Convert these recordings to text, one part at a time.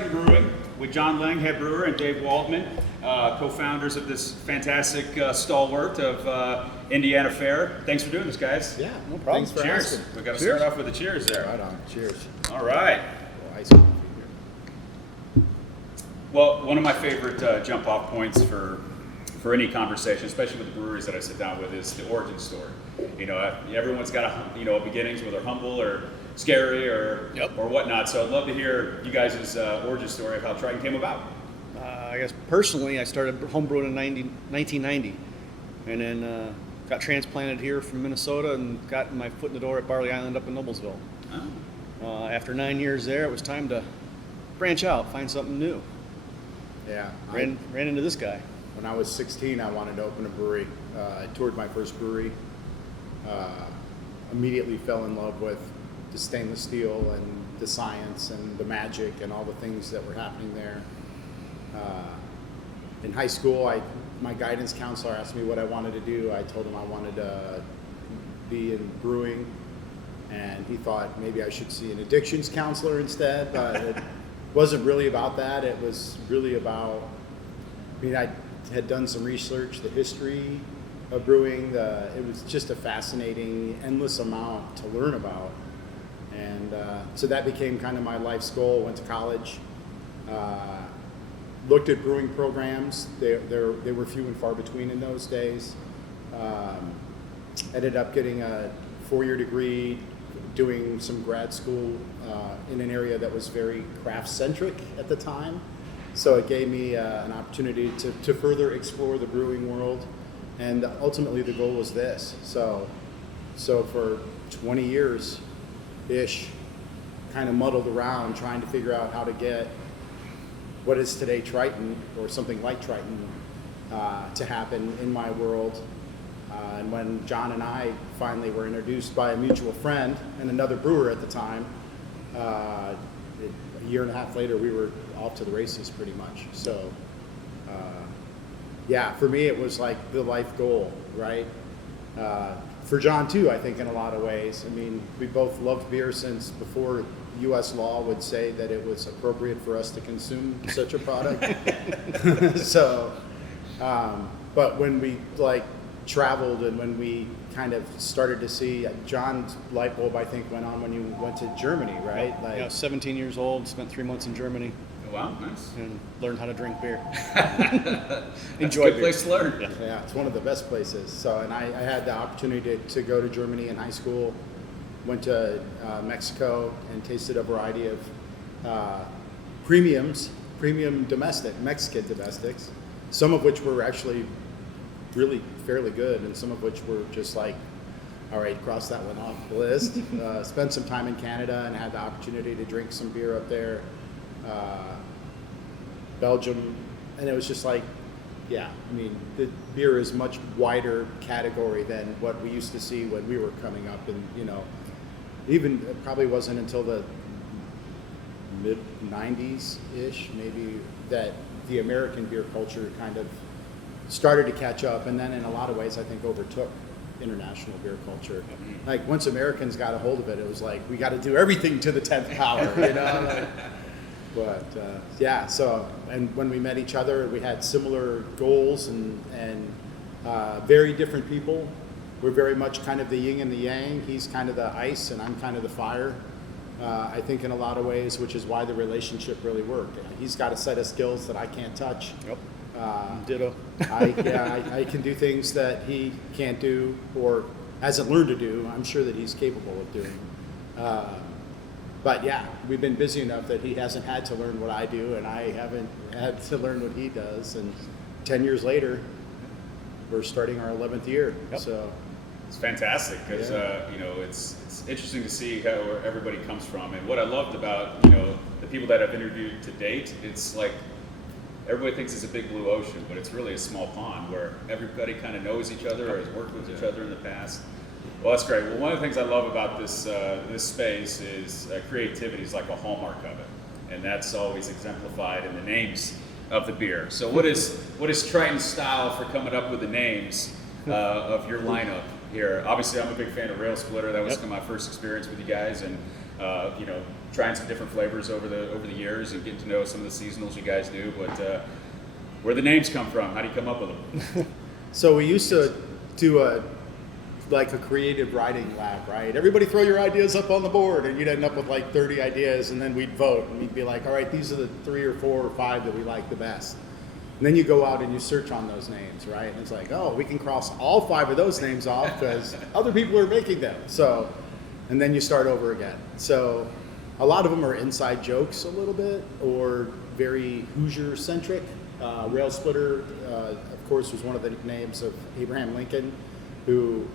Triton Brewing with Jon Lang, head brewer, and Dave Waldman, co-founders of this fantastic stalwart of Indiana Fare. Thanks for doing this, guys. Yeah, no problem. Thanks for cheers. asking. We've got to start off with a cheers there. Right on. Cheers. All right. Oh, ice cream here. Well, one of my favorite jump-off points for any conversation, especially with the breweries that I sit down with, is the origin story. You know, everyone's got a beginnings, whether humble or scary or whatnot. So I'd love to hear you guys' origin story of how Triton came about. I guess personally, I started homebrewing in 1990, and then got transplanted here from Minnesota and got my foot in the door at Barley Island up in Noblesville. Oh. After 9 years there, it was time to branch out, find something new. Yeah. Ran into this guy. When I was 16, I wanted to open a brewery. I toured my first brewery. Immediately fell in love with the stainless steel and the science and the magic and all the things that were happening there. In high school, my guidance counselor asked me what I wanted to do. I told him I wanted to be in brewing, and he thought maybe I should see an addictions counselor instead, but it wasn't really about that. It was really about, I had done some research, the history of brewing. It was just a fascinating, endless amount to learn about. And so that became kind of my life's goal. Went to college, looked at brewing programs. They were few and far between in those days. Ended up getting a 4-year degree, doing some grad school in an area that was very craft-centric at the time. So it gave me an opportunity to further explore the brewing world. And ultimately the goal was this. So for 20 years-ish, kind of muddled around trying to figure out how to get what is today Triton, or something like Triton, to happen in my world. And when John and I finally were introduced by a mutual friend and another brewer at the time, a year and a half later, we were off to the races pretty much. So, yeah, for me, it was like the life goal, right? For John, too, I think in a lot of ways. I mean, we both loved beer since before U.S. law would say that it was appropriate for us to consume such a product. So, but when we traveled and when we kind of started to see, John's light bulb, I think, went on when you went to Germany, right? Yeah, 17 years old, spent 3 months in Germany. Wow, nice. And learned how to drink beer. Enjoy a good place to learn. Yeah, it's one of the best places. So, and I had the opportunity to go to Germany in high school, went to Mexico and tasted a variety of premium Mexican domestics, some of which were actually really fairly good, and some of which were just like, all right, cross that one off the list. Spent some time in Canada and had the opportunity to drink some beer up there. Belgium, and it was just like, yeah, I mean, the beer is much wider category than what we used to see when we were coming up, and even it probably wasn't until the mid 90s-ish maybe that the American beer culture kind of started to catch up, and then in a lot of ways I think overtook international beer culture. Like once Americans got a hold of it, it was like we got to do everything to the 10th power, But yeah, so, and when we met each other, we had similar goals and very different people. We're very much kind of the yin and the yang. He's kind of the ice and I'm kind of the fire, I think in a lot of ways, which is why the relationship really worked. He's got a set of skills that I can't touch. Yep. Ditto. I can do things that he can't do or hasn't learned to do. I'm sure that he's capable of doing. But yeah, we've been busy enough that he hasn't had to learn what I do, and I haven't had to learn what he does. And 10 years later, we're starting our 11th year. Yep. So it's fantastic because it's interesting to see how where everybody comes from. And what I loved about the people that I've interviewed to date, it's like everybody thinks it's a big blue ocean, but it's really a small pond where everybody kind of knows each other or has worked with each other in the past. Well, that's great. Well, one of the things I love about this space is creativity is like a hallmark of it, and that's always exemplified in the names of the beer. So, what is Triton's style for coming up with the names of your lineup here? Obviously, I'm a big fan of Rail Splitter. That was my first experience with you guys, and You know, trying some different flavors over the years and getting to know some of the seasonals you guys do. But where the names come from? How do you come up with them? So we used to do a creative writing lab, right? Everybody throw your ideas up on the board, and you'd end up with like 30 ideas, and then we'd vote, and we'd be like, all right, these are the 3 or 4 or 5 that we like the best. And then you go out and you search on those names, right? And it's like, oh, we can cross all 5 of those names off because other people are making them. So, and then you start over again. So a lot of them are inside jokes a little bit, or very Hoosier-centric. Rail Splitter, of course, was one of the nicknames of Abraham Lincoln, who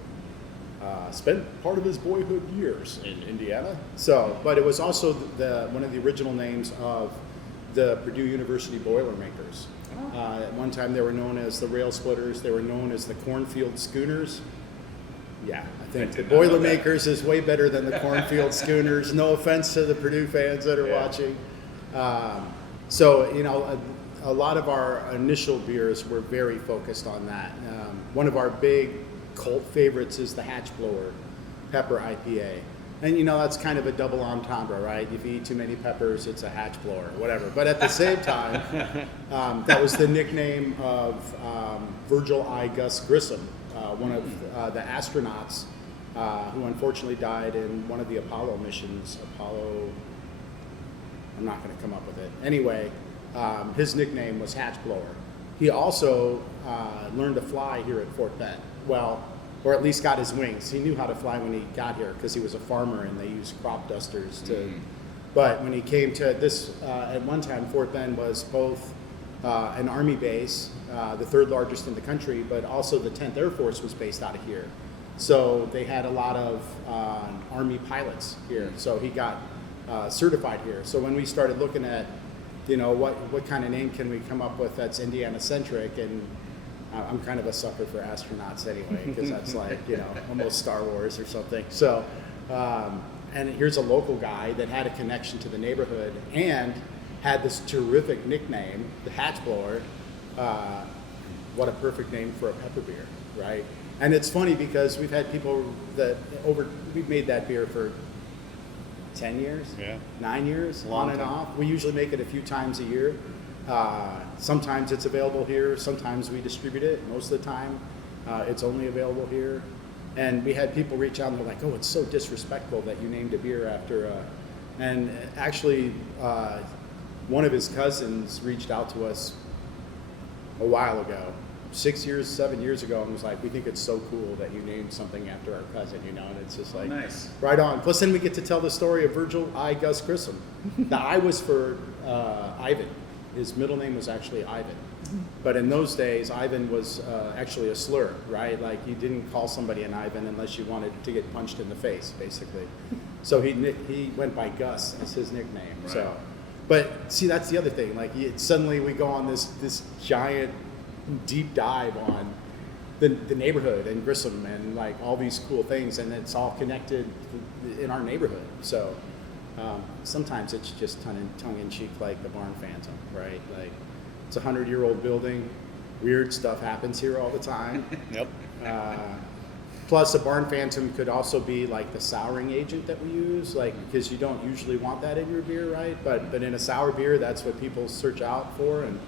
spent part of his boyhood years in Indiana. So, but it was also one of the original names of the Purdue University Boilermakers. At one time, they were known as the Rail Splitters. They were known as the Cornfield Schooners. Yeah, I think the Boilermakers is way better than the Cornfield Schooners. No offense to the Purdue fans that are watching. So, you know, a lot of our initial beers were very focused on that. One of our big cult favorites is the Hatch Blower Pepper IPA. And, you know, that's kind of a double entendre, right? If you eat too many peppers, it's a hatch blower, whatever. But at the same time, that was the nickname of Virgil I. Gus Grissom, one of the astronauts who unfortunately died in one of the Apollo missions. I'm not going to come up with it. Anyway, his nickname was Hatch Blower. He also learned to fly here at Fort Bend. Well, or at least got his wings. He knew how to fly when he got here because he was a farmer and they used crop dusters to. But when he came to this, at one time, Fort Bend was both an Army base, the 3rd largest in the country, but also the 10th Air Force was based out of here. So they had a lot of Army pilots here. So he got certified here. So when we started looking at, you know, what kind of name can we come up with that's Indiana-centric, and I'm kind of a sucker for astronauts anyway, because that's like, you know, almost Star Wars or something. So, and here's a local guy that had a connection to the neighborhood and had this terrific nickname, the Hatch Blower. What a perfect name for a pepper beer, right? And it's funny because we've had people we've made that beer for 10 years, 9 years, on and off. We usually make it a few times a year. Sometimes it's available here, sometimes we distribute it. Most of the time, it's only available here. And we had people reach out and they're like, oh, it's so disrespectful that you named a beer after and actually, one of his cousins reached out to us a while ago, 7 years ago, and was like, we think it's so cool that you named something after our cousin, you know, and it's just like, nice. Right on. Plus then we get to tell the story of Virgil I. Gus Grissom. The I was for Ivan. His middle name was actually Ivan. But in those days, Ivan was actually a slur, right? Like you didn't call somebody an Ivan unless you wanted to get punched in the face, basically. So he went by Gus as his nickname. Right. So, but see, that's the other thing. Like suddenly we go on this giant deep dive on the neighborhood and Grissom and like all these cool things, and it's all connected in our neighborhood. So sometimes it's just tongue in cheek, like the Barn Phantom, right? Like it's a 100-year-old building. Weird stuff happens here all the time. Yep. Plus, a Barn Phantom could also be like the souring agent that we use, like because you don't usually want that in your beer, right? But in a sour beer, that's what people search out for, and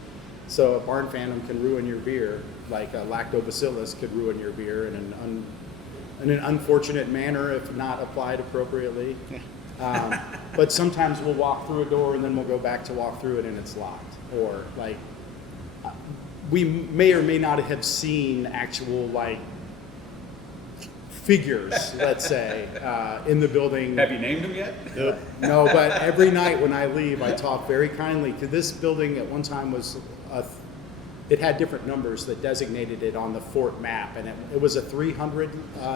so a Barn Phantom can ruin your beer, like a lactobacillus could ruin your beer in an unfortunate manner if not applied appropriately. But sometimes we'll walk through a door and then we'll go back to walk through it and it's locked, or like we may or may not have seen actual like figures, let's say, in the building. Have you named them yet? No, but every night when I leave, I talk very kindly, because this building at one time was, it had different numbers that designated it on the fort map, and it was a 300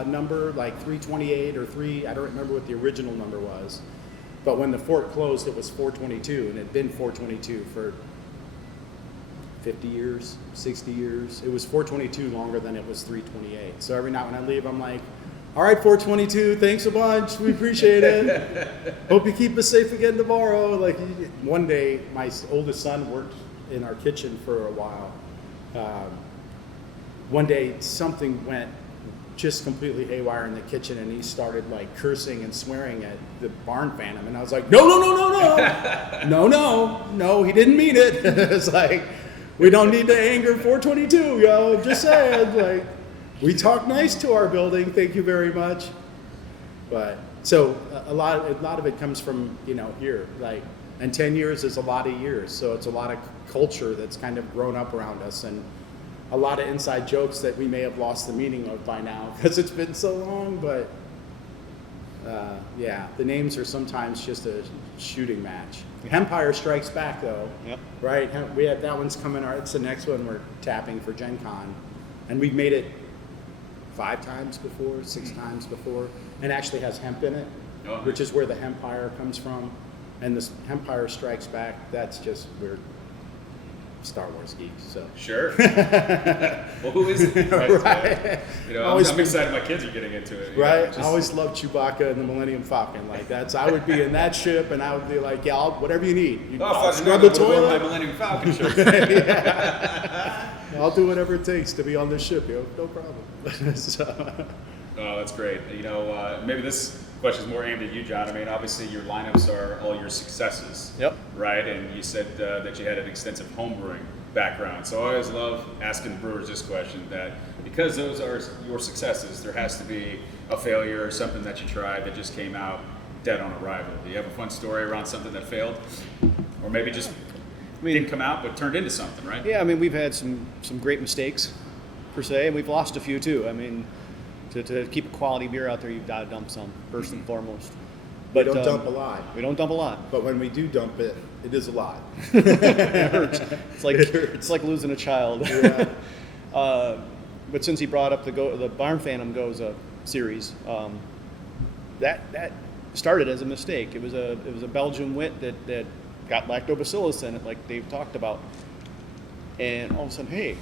number, like 328 or 3, I don't remember what the original number was. But when the fort closed, it was 422, and it had been 422 for 50 years, 60 years. It was 422 longer than it was 328. So every night when I leave, I'm like, all right, 422, thanks a bunch. We appreciate it. Hope you keep us safe again tomorrow. Like one day, my oldest son worked in our kitchen for a while. One day, something went just completely haywire in the kitchen, and he started like cursing and swearing at the barn phantom, and I was like, no, he didn't mean it. It's like, we don't need to anger 422, yo. Just saying, like, we talk nice to our building. Thank you very much. But so a lot of it comes from here, like, and 10 years is a lot of years. So it's a lot of culture that's kind of grown up around us, and a lot of inside jokes that we may have lost the meaning of by now because it's been so long. But yeah, the names are sometimes just a shooting match. Empire Strikes Back, though. Yep. Right? We have that one's coming. It's the next one we're tapping for Gen Con. And we've made it 5 times before, 6 times before, and actually has hemp in it, which is where the Hempire comes from. And this Empire Strikes Back, that's just we're Star Wars geeks. So Sure. Well, who is it? Right. I'm excited my kids are getting into it. Right. I always loved Chewbacca and the Millennium Falcon. Like I would be in that ship, and I would be like, yeah, whatever you need. I'll scrub the toilet. My Millennium Falcon shirt. Yeah. I'll do whatever it takes to be on this ship, yo. No problem. So. Oh, that's great. Maybe this question is more aimed at you, John. I mean, obviously your lineups are all your successes. Yep. Right? And you said that you had an extensive homebrewing background. So I always love asking brewers this question, that because those are your successes, there has to be a failure or something that you tried that just came out dead on arrival. Do you have a fun story around something that failed? Or maybe just didn't come out but turned into something, right? Yeah, I mean, we've had some great mistakes, per se, and we've lost a few too. I mean, to keep a quality beer out there, you've got to dump some, first and foremost. But we don't dump a lot. We don't dump a lot. But when we do dump it, it is a lot. It hurts. It's like losing a child. Yeah. But since he brought up the Barn Phantom Goza series, that started as a mistake. It was a Belgian wit that got lactobacillus in it, like Dave talked about, and all of a sudden, hey,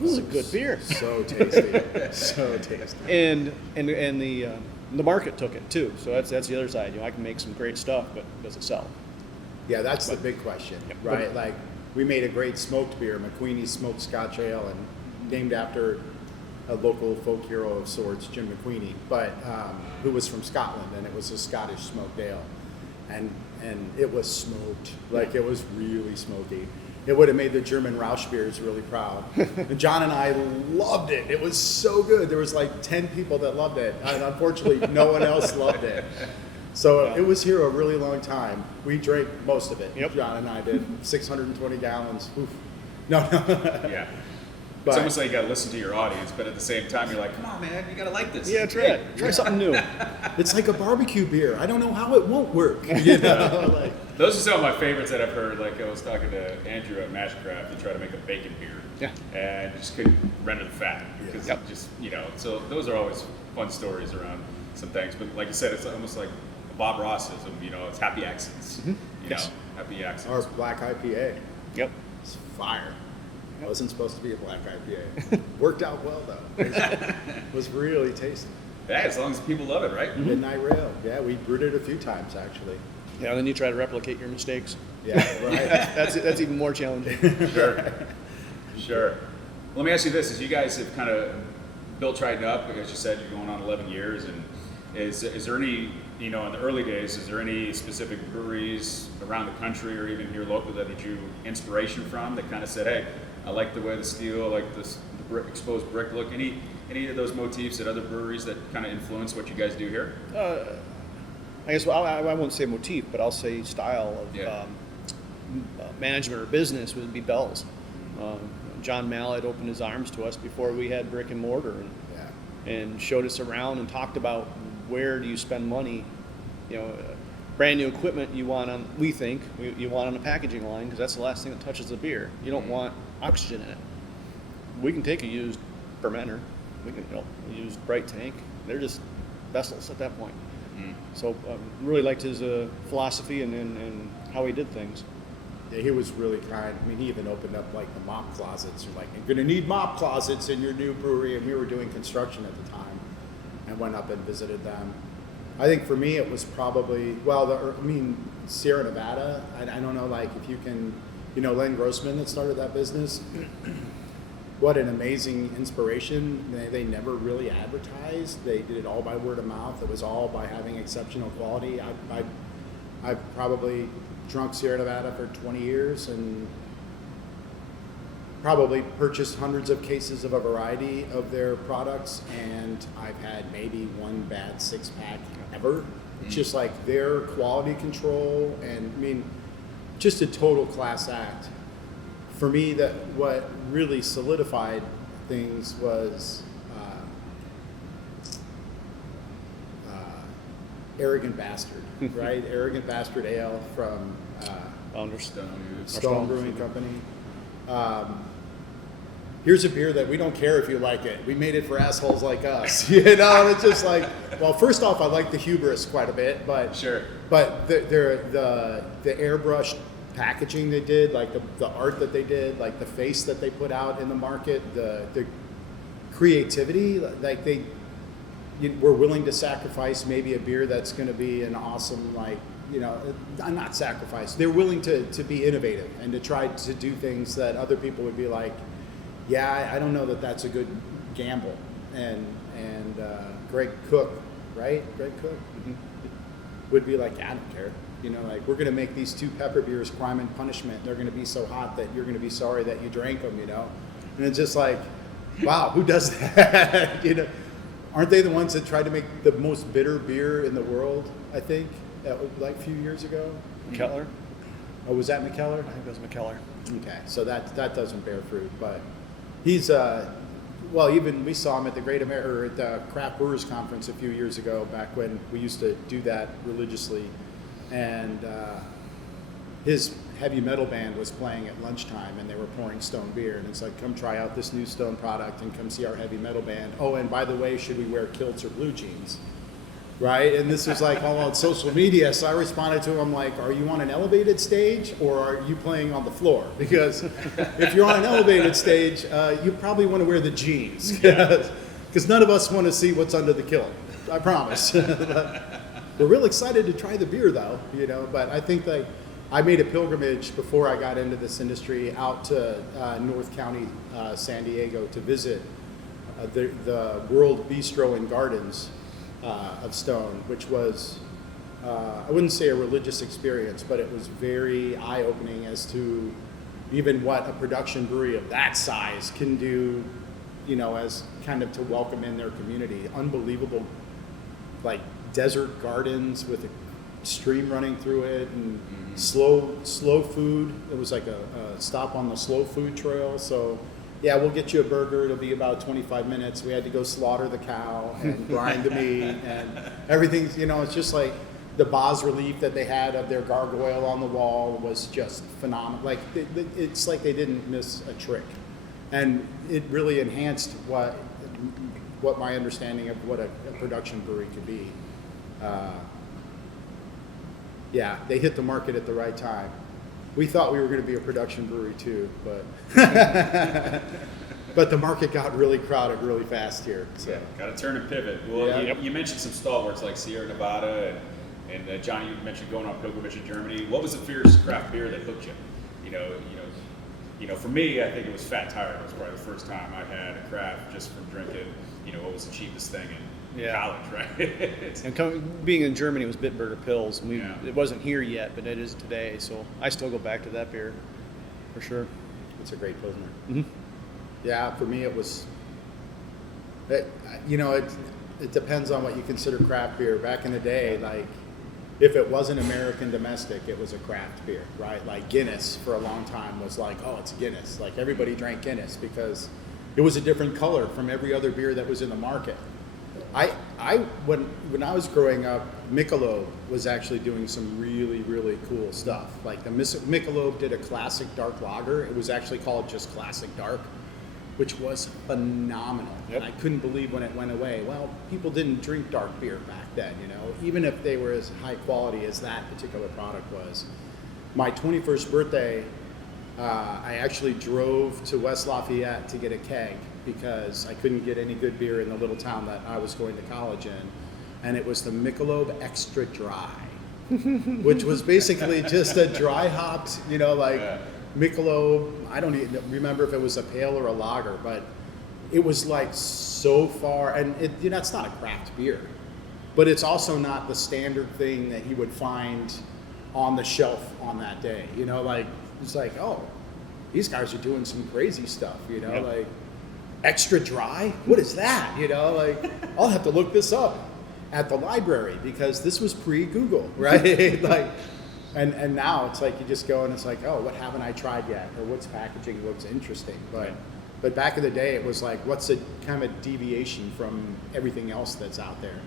this is a good beer. So tasty. So tasty. And the market took it too. So that's the other side. I can make some great stuff, but does it sell? Yeah, that's the big question, right? Like, we made a great smoked beer, McQueenie's Smoked Scotch Ale, and named after a local folk hero of sorts, Jim McQueenie, but who was from Scotland, and it was a Scottish smoked ale, and it was smoked, like it was really smoky. It would have made the German Rausch beers really proud. And John and I loved it. It was so good. There was like 10 people that loved it, and unfortunately, no one else loved it. So it was here a really long time. We drank most of it. Yep. John and I did 620 gallons. Oof. No. Yeah. But, it's almost like you got to listen to your audience, but at the same time, you're like, come on, man, you got to like this. Yeah, try it. Try something new. It's like a barbecue beer. I don't know how it won't work. You know? Like, those are some of my favorites that I've heard. Like, I was talking to Andrew at Mashcraft to try to make a bacon beer. Yeah. And just couldn't render the fat. Because Yep. just, so those are always fun stories around some things. But like you said, it's almost like Bob Rossism, it's happy accents. Yes. Happy accents. our black IPA. Yep. It's fire. It wasn't supposed to be a black IPA. Worked out well, though. It was really tasty. Yeah, as long as people love it, right? Midnight Rail. Yeah, we brewed it a few times, actually. Yeah, then you try to replicate your mistakes. Yeah, right. That's even more challenging. Sure. Let me ask you this: as you guys have kind of built Triton up, as you said, you're going on 11 years, and is there any, in the early days, is there any specific breweries around the country or even here locally that you drew inspiration from that kind of said, hey, I like the way the steel, I like the exposed brick look? Any of those motifs at other breweries that kind of influence what you guys do here? I guess I won't say motif, but I'll say style of management or business would be Bell's. John Mallett opened his arms to us before we had brick and mortar, and showed us around and talked about where do you spend money. Brand new equipment you want on, we think, you want on a packaging line, because that's the last thing that touches the beer. You don't want oxygen in it. We can take a used fermenter, we can use bright tank. They're just vessels at that point. So really liked his philosophy and how he did things. Yeah, he was really kind. I mean, he even opened up like the mop closets. You're like, you're going to need mop closets in your new brewery. And we were doing construction at the time and went up and visited them. I think for me, it was probably, Sierra Nevada. I don't know, like if you can, Len Grossman that started that business. what an amazing inspiration. They never really advertised. They did it all by word of mouth. It was all by having exceptional quality. I've probably drunk Sierra Nevada for 20 years and probably purchased hundreds of cases of a variety of their products, and I've had maybe one bad 6-pack ever. It's just like their quality control, and I mean, just a total class act. For me, that what really solidified things was Arrogant Bastard, right? Arrogant Bastard Ale from Stone Brewing Company. Here's a beer that we don't care if you like it. We made it for assholes like us. You know, and it's just like, well, first off, I like the hubris quite a bit, but Sure. But the airbrushed packaging they did, like the art that they did, like the face that they put out in the market, the creativity, like they were willing to sacrifice maybe a beer that's going to be an awesome, like, you know, not sacrifice. They're willing to be innovative and to try to do things that other people would be like, yeah, I don't know that that's a good gamble. And Greg Cook, right? Greg Cook would be like, I don't care. You know, like, we're going to make these 2 pepper beers, Crime and Punishment. They're going to be so hot that you're going to be sorry that you drank them, you know? And it's just like, wow, who does that? You know, aren't they the ones that tried to make the most bitter beer in the world, I think, like a few years ago? McKellar? Oh, was that McKellar? I think it was McKellar. Okay, so that doesn't bear fruit, but he's well, even we saw him at the Craft Brewers Conference a few years ago, back when we used to do that religiously, and his heavy metal band was playing at lunchtime, and they were pouring Stone beer, and it's like, come try out this new Stone product and come see our heavy metal band. Oh, and by the way, should we wear kilts or blue jeans? Right? And this was like all on social media, so I responded to him like, are you on an elevated stage or are you playing on the floor? Because if you're on an elevated stage, you probably want to wear the jeans, because none of us want to see what's under the kilt, I promise. We're real excited to try the beer though, you know, but I think like I made a pilgrimage before I got into this industry out to North County, San Diego, to visit the World Bistro and Gardens of Stone, which was, I wouldn't say a religious experience, but it was very eye-opening as to even what a production brewery of that size can do, you know, as kind of to welcome in their community. Unbelievable, like, desert gardens with a stream running through it, and slow food. It was like a stop on the slow food trail, so yeah, we'll get you a burger. It'll be about 25 minutes. We had to go slaughter the cow and grind the meat and everything. You know, it's just like the bas relief that they had of their gargoyle on the wall was just phenomenal. Like, it's like they didn't miss a trick. And it really enhanced what my understanding of what a production brewery could be. Yeah, they hit the market at the right time. We thought we were going to be a production brewery too, but but the market got really crowded really fast here. So. Yeah, got to turn and pivot. Well, Yeah. you mentioned some stalwarts like Sierra Nevada, and Johnny, you mentioned going on pilgrimage to Germany. What was the first craft beer that hooked you? You know, for me, I think it was Fat Tire. It was probably the first time I had a craft just from drinking. You know, what was the cheapest thing in college, right? And being in Germany, it was Bitburger Pils. Yeah. It wasn't here yet, but it is today. So I still go back to that beer, for sure. It's a great Pilsner. Mm-hmm. Yeah, for me it was, you know, it depends on what you consider craft beer. Back in the day, like, if it wasn't American domestic, it was a craft beer, right? Like Guinness for a long time was like, oh, it's Guinness. Like, everybody drank Guinness because it was a different color from every other beer that was in the market. When I was growing up, Michelob was actually doing some really, really cool stuff. Like, the Michelob did a classic dark lager. It was actually called just Classic Dark, which was phenomenal. Yep. And I couldn't believe when it went away. Well, people didn't drink dark beer back then, you know, even if they were as high quality as that particular product was. My 21st birthday, I actually drove to West Lafayette to get a keg because I couldn't get any good beer in the little town that I was going to college in. And it was the Michelob Extra Dry, which was basically just a dry hopped, you know, like Michelob. I don't even remember if it was a pale or a lager, but it was like so far, and it's not a craft beer, but it's also not the standard thing that you would find on the shelf on that day. Like it's like, oh, these guys are doing some crazy stuff. Yep. Like extra dry. What is that? Like I'll have to look this up at the library because this was pre-Google, right? Like, and now it's like you just go and it's like, oh, what haven't I tried yet, or what's packaging looks interesting, But back in the day, it was like, what's a kind of deviation from everything else that's out there?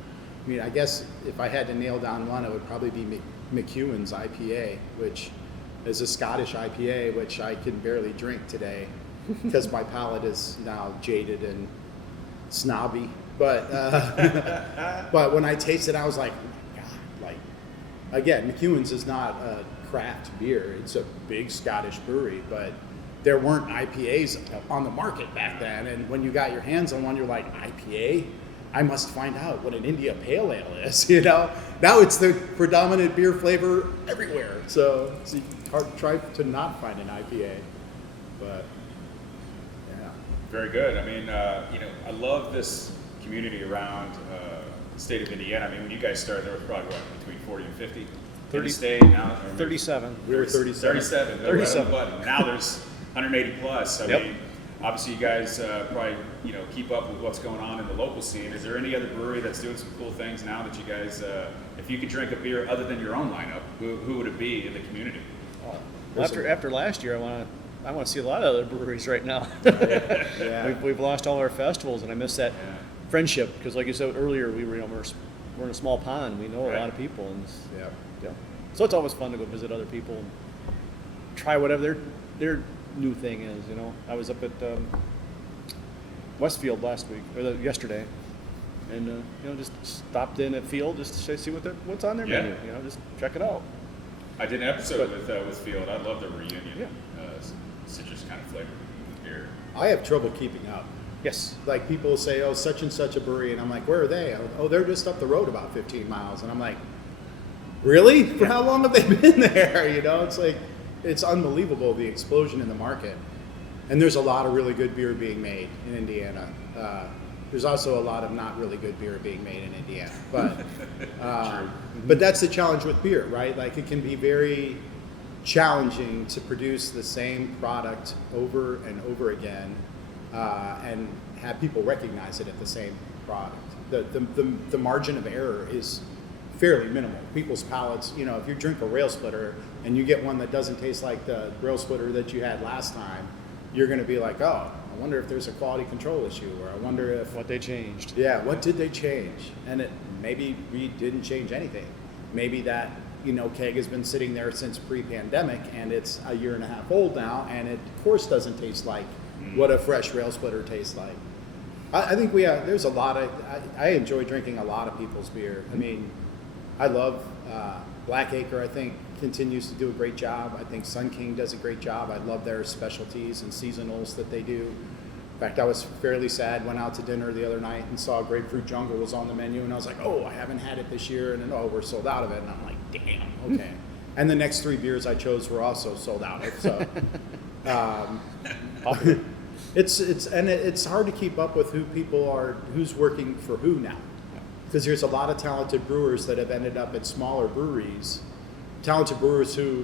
I mean, I guess if I had to nail down one, it would probably be Mcewen's IPA, which is a Scottish IPA, which I can barely drink today because my palate is now jaded and snobby. But but when I tasted it, I was like, oh my God, like, again, Mcewen's is not a craft beer. It's a big Scottish brewery, but there weren't IPAs on the market back then. And when you got your hands on one, you're like, IPA? I must find out what an India Pale Ale is, Now it's the predominant beer flavor everywhere. So it's hard to try to not find an IPA. But, yeah. Very good. I mean, I love this community around the state of Indiana. I mean, when you guys started, there was probably, between 40 and 50 in the state? Now, 37. We were 37. 37. Now there's 180 plus. I Yep. mean, obviously you guys probably keep up with what's going on in the local scene. Is there any other brewery that's doing some cool things now that you guys, if you could drink a beer other than your own lineup, who would it be in the community? Well, after last year, I want to see a lot of other breweries right now. Yeah. We've lost all our festivals, and I miss that friendship because, like you said earlier, we're in a small pond. We know a lot of people, and Yeah. so it's always fun to go visit other people and try whatever their new thing is. I was up at Westfield last week or yesterday, and just stopped in at Field just to see what's on their menu. Just check it out. I did an episode with Field. I love the reunion. Yeah. Citrus kind of flavor beer. I have trouble keeping up. Yes. Like people say, oh, such and such a brewery, and I'm like, where are they? Oh, they're just up the road about 15 miles. And I'm like, really? For how long have they been there? It's like, it's unbelievable, the explosion in the market. And there's a lot of really good beer being made in Indiana. There's also a lot of not really good beer being made in Indiana. But that's the challenge with beer, right? Like it can be very challenging to produce the same product over and over again and have people recognize it at the same product. The margin of error is fairly minimal. People's palates, if you drink a rail splitter and you get one that doesn't taste like the rail splitter that you had last time, you're going to be like, oh, I wonder if there's a quality control issue, or I wonder if What they changed. Yeah, what did they change? And maybe we didn't change anything. Maybe that keg has been sitting there since pre-pandemic, and it's a year and a half old now, and it of course doesn't taste like what a fresh rail splitter tastes like. I think there's a lot of, I enjoy drinking a lot of people's beer. I mean, I love Blackacre, I think, continues to do a great job. I think Sun King does a great job. I love their specialties and seasonals that they do. In fact, I was fairly sad, went out to dinner the other night and saw Grapefruit Jungle was on the menu, and I was like, oh, I haven't had it this year, and then, oh, we're sold out of it. And I'm like, damn, okay. And the next 3 beers I chose were also sold out of, so. It's hard to keep up with who's working for who now. Because there's a lot of talented brewers that have ended up at smaller breweries. Talented brewers who,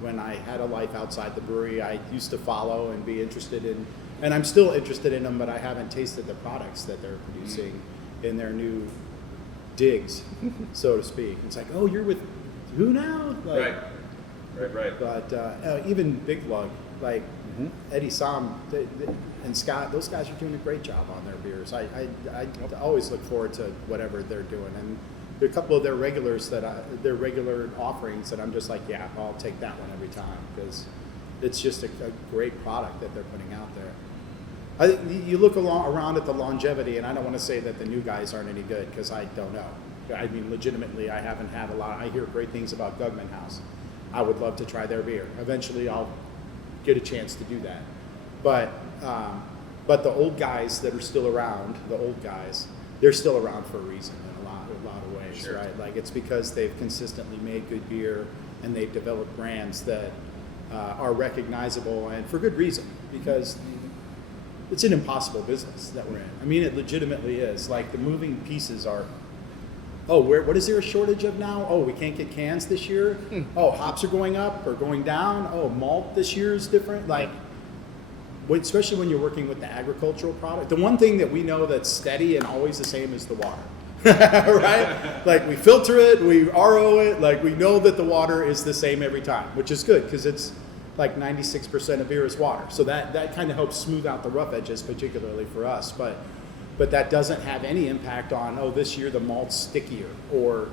when I had a life outside the brewery, I used to follow and be interested in, and I'm still interested in them, but I haven't tasted the products that they're producing in their new digs, so to speak. It's like, oh, you're with who now? Like, Right. But even Big Lug, like Eddie Sam and Scott, those guys are doing a great job on their beers. I always look forward to whatever they're doing, and there are a couple of their regulars their regular offerings that I'm just like, yeah, I'll take that one every time because it's just a great product that they're putting out there. I think you look around at the longevity, and I don't want to say that the new guys aren't any good because I don't know. I mean, legitimately, I haven't had a lot. I hear great things about Gugman House. I would love to try their beer. Eventually, I'll get a chance to do that. But the old guys that are still around, they're still around for a reason in a lot of ways, Sure. right? Like it's because they've consistently made good beer and they've developed brands that are recognizable, and for good reason, because it's an impossible business that we're in. I mean, it legitimately is. Like, the moving pieces are, what is there a shortage of now? Oh, we can't get cans this year. Oh, hops are going up or going down. Oh, malt this year is different. Like, especially when you're working with the agricultural product. The one thing that we know that's steady and always the same is the water. Right? Like, we filter it, we RO it, like, we know that the water is the same every time, which is good because it's like 96% of beer is water. So that kind of helps smooth out the rough edges, particularly for us. But that doesn't have any impact on, this year the malt's stickier, or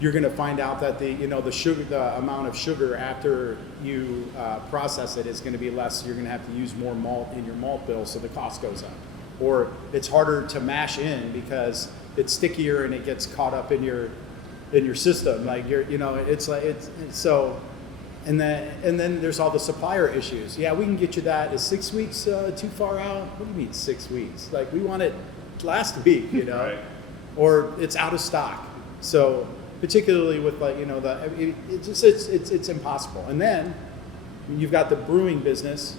you're going to find out that the amount of sugar after you process it is going to be less. You're going to have to use more malt in your malt bill, so the cost goes up. Or it's harder to mash in because it's stickier and it gets caught up in your system. Like, and then there's all the supplier issues. Yeah, we can get you that. Is 6 weeks too far out? What do you mean 6 weeks? Like, we want it last week, Right. Or it's out of stock. So particularly with it's impossible. And then you've got the brewing business,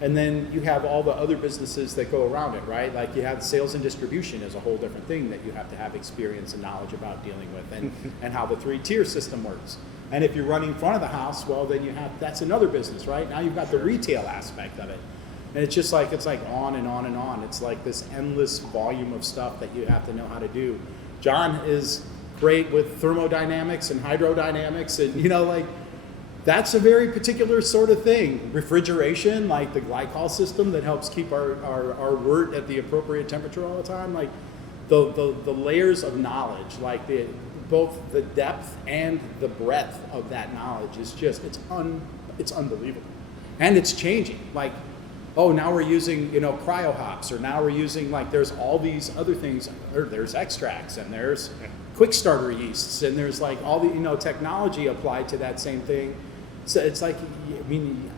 and then you have all the other businesses that go around it, right? Like, you have sales and distribution is a whole different thing that you have to have experience and knowledge about dealing with, and how the 3-tier system works. And if you're running front of the house, well, then that's another business, right? Now you've got the retail aspect of it. And it's just like, it's like on and on and on. It's like this endless volume of stuff that you have to know how to do. John is great with thermodynamics and hydrodynamics, and that's a very particular sort of thing. Refrigeration, like the glycol system that helps keep our wort at the appropriate temperature all the time. Like, the layers of knowledge, like both the depth and the breadth of that knowledge is just, it's unbelievable. And it's changing. Like, now we're using, cryo hops, or now we're using, like, there's all these other things, or there's extracts, and there's quick starter yeasts, and there's like all the, technology applied to that same thing. So it's like, I mean,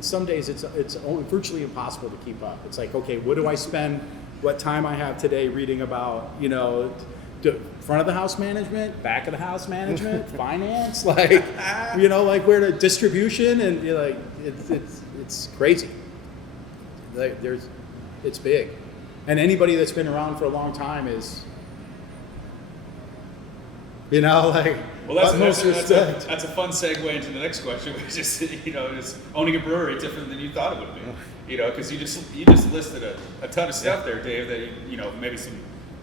some days it's virtually impossible to keep up. It's like, okay, what do I spend, what time I have today reading about, front of the house management, back of the house management, finance, like, like where the distribution, and it's crazy. Like, it's big, and anybody that's been around for a long time is, well, that's a fun segue into the next question, which is, is owning a brewery different than you thought it would be? Because you just listed a ton of stuff there, Dave, that maybe some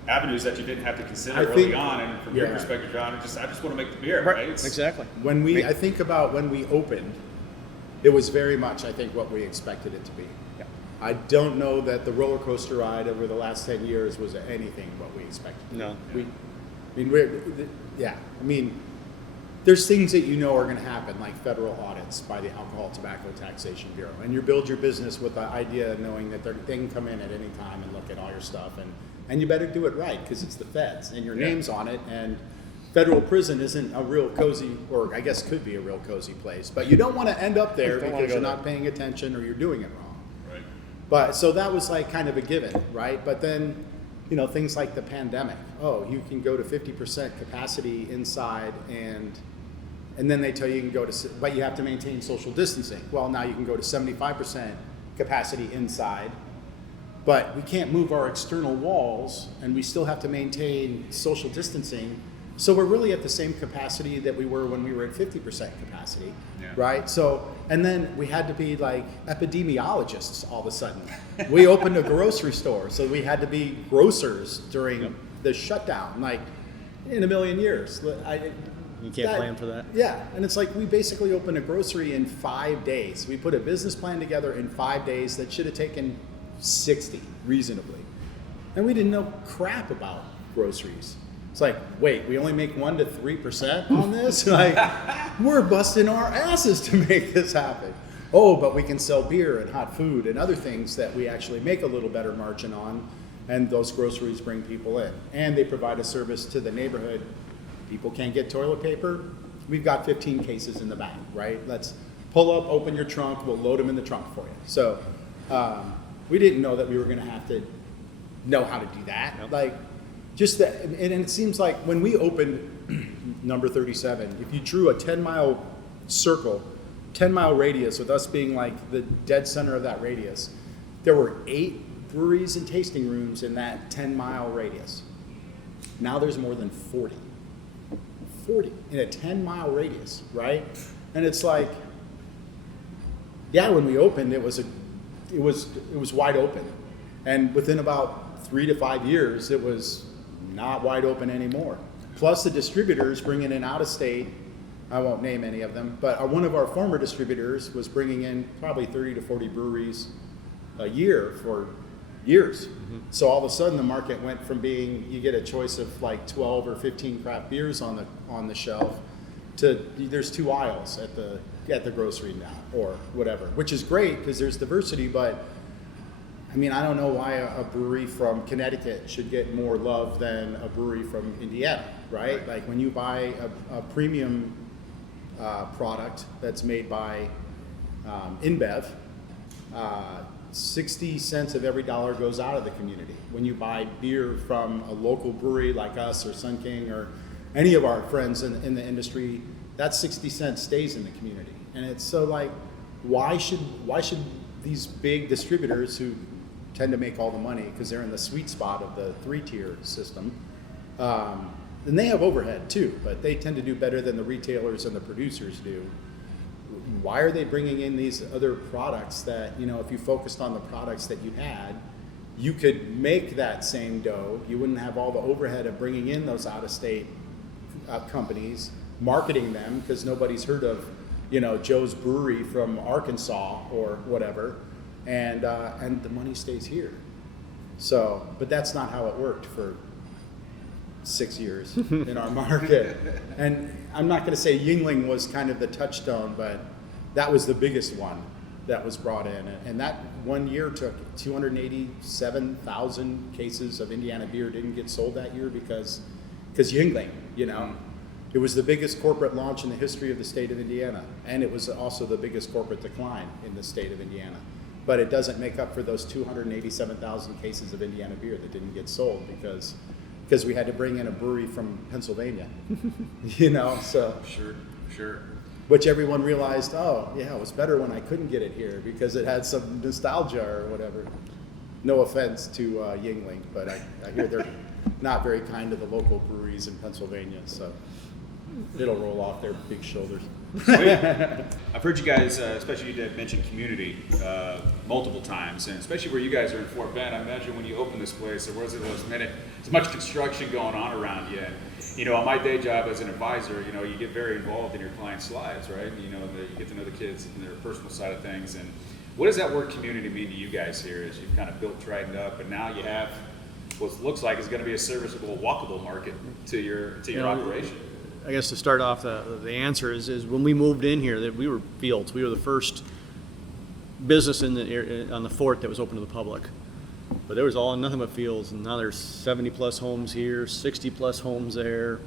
avenues that you didn't have to consider early on, and from your perspective, John, I just want to make the beer, right? Exactly. I think about when we opened, it was very much, I think, what we expected it to be. Yeah. I don't know that the roller coaster ride over the last 10 years was anything what we expected. No. I mean, there's things that are going to happen, like federal audits by the Alcohol Tobacco Taxation Bureau, and you build your business with the idea of knowing that they can come in at any time and look at all your stuff, and you better do it right because it's the feds and your name's on it, and federal prison isn't a real cozy, or I guess could be a real cozy place, but you don't want to end up there because you're not paying attention or you're doing it wrong. Right. But so that was like kind of a given, right? But then, things like the pandemic. You can go to 50% capacity inside, and then they tell you can go to, but you have to maintain social distancing. Well, now you can go to 75% capacity inside, but we can't move our external walls, and we still have to maintain social distancing. So we're really at the same capacity that we were when we were at 50% capacity, right? So, and then we had to be like epidemiologists all of a sudden. We opened a grocery store, so we had to be grocers during the shutdown, like in a million years. You can't plan for that. Yeah, and it's like we basically opened a grocery in 5 days. We put a business plan together in 5 days that should have taken 60 reasonably. And we didn't know crap about groceries. It's like, wait, we only make 1 to 3% on this? Like, we're busting our asses to make this happen. But we can sell beer and hot food and other things that we actually make a little better margin on, and those groceries bring people in. And they provide a service to the neighborhood. People can't get toilet paper. We've got 15 cases in the back, right? Let's pull up, open your trunk, we'll load them in the trunk for you. So we didn't know that we were going to have to know how to do that. Yep. Like, just that, and it seems like when we opened number 37, if you drew a 10-mile circle 10-mile radius, with us being like the dead center of that radius, there were 8 breweries and tasting rooms in that 10-mile radius. Now there's more than 40. 40 in a 10-mile radius, right? And it's like, yeah, when we opened, it was wide open, and within about 3 to 5 years, it was not wide open anymore. Plus, the distributors bringing in out of state. I won't name any of them, but one of our former distributors was bringing in probably 30 to 40 breweries a year for years. Mm-hmm. So all of a sudden, the market went from being, you get a choice of like 12 or 15 craft beers on the shelf, to there's 2 aisles at the grocery now, or whatever, which is great because there's diversity. But I mean, I don't know why a brewery from Connecticut should get more love than a brewery from Indiana, right? Like when you buy a premium product that's made by InBev, 60 cents of every dollar goes out of the community. When you buy beer from a local brewery like us or Sun King or any of our friends in the industry, that 60 cents stays in the community. And it's so like, why should these big distributors who tend to make all the money because they're in the sweet spot of the 3-tier system, and they have overhead too, but they tend to do better than the retailers and the producers do. Why are they bringing in these other products that, if you focused on the products that you had, you could make that same dough. You wouldn't have all the overhead of bringing in those out-of-state companies, marketing them, because nobody's heard of, Joe's Brewery from Arkansas or whatever, and the money stays here. So, but that's not how it worked for 6 years in our market. And I'm not going to say Yuengling was kind of the touchstone, but that was the biggest one that was brought in. And that one year took 287,000 cases of Indiana beer didn't get sold that year because Yuengling, It was the biggest corporate launch in the history of the state of Indiana, and it was also the biggest corporate decline in the state of Indiana. But it doesn't make up for those 287,000 cases of Indiana beer that didn't get sold because we had to bring in a brewery from Pennsylvania, so. Sure. Which everyone realized, it was better when I couldn't get it here because it had some nostalgia or whatever. No offense to Yuengling, but I hear they're not very kind to the local breweries in Pennsylvania, so it'll roll off their big shoulders. I've heard you guys, especially you did mention community multiple times, and especially where you guys are in Fort Bend. I imagine when you opened this place, there wasn't as much construction going on around you. And, on my day job as an advisor, you get very involved in your clients' lives, right? You get to know the kids and their personal side of things. And what does that word community mean to you guys here as you've kind of built Triton up, and now you have what looks like is going to be a serviceable, walkable market to your operation? I guess to start off, the answer is when we moved in here, that we were Fields. We were the first business on the fort that was open to the public. But there was nothing but fields, and now there's 70 plus homes here, 60 plus homes there.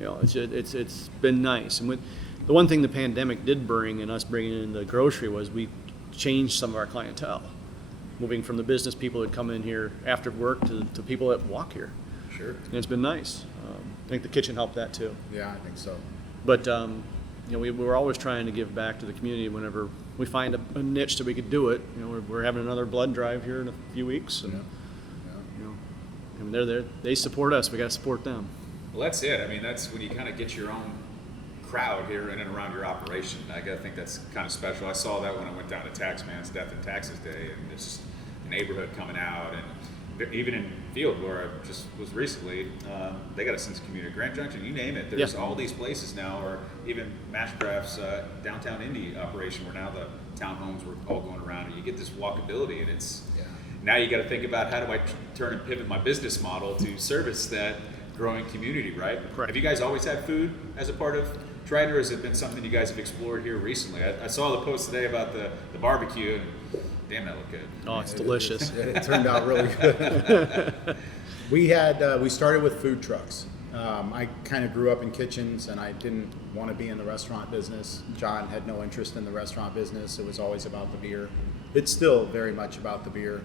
It's been nice. And the one thing the pandemic did bring, and us bringing in the grocery, was we changed some of our clientele, moving from the business people that come in here after work to people that walk here. Sure. And it's been nice. I think the kitchen helped that too. Yeah, I think so. But we're always trying to give back to the community whenever we find a niche that we could do it. We're having another blood drive here in a few weeks, and they're there. They support us. We got to support them. Well, that's it. I mean, that's when you kind of get your own crowd here in and around your operation. I think that's kind of special. I saw that when I went down to Taxman's Death and Taxes Day, and it's just a neighborhood coming out, and even in Field, where I just was recently, they got a sense of community. Grand Junction, you name it. There's all these places now, or even Mashcraft's downtown Indy operation, where now the townhomes were all going around, and you get this walkability, and it's now you got to think about how do I turn and pivot my business model to service that growing community, right? Correct. Have you guys always had food as a part of Triton, or has it been something you guys have explored here recently? I saw the post today about the barbecue, and damn, that looked good. Oh, it's delicious. It turned out really good. We started with food trucks. I kind of grew up in kitchens, and I didn't want to be in the restaurant business. John had no interest in the restaurant business. It was always about the beer. It's still very much about the beer.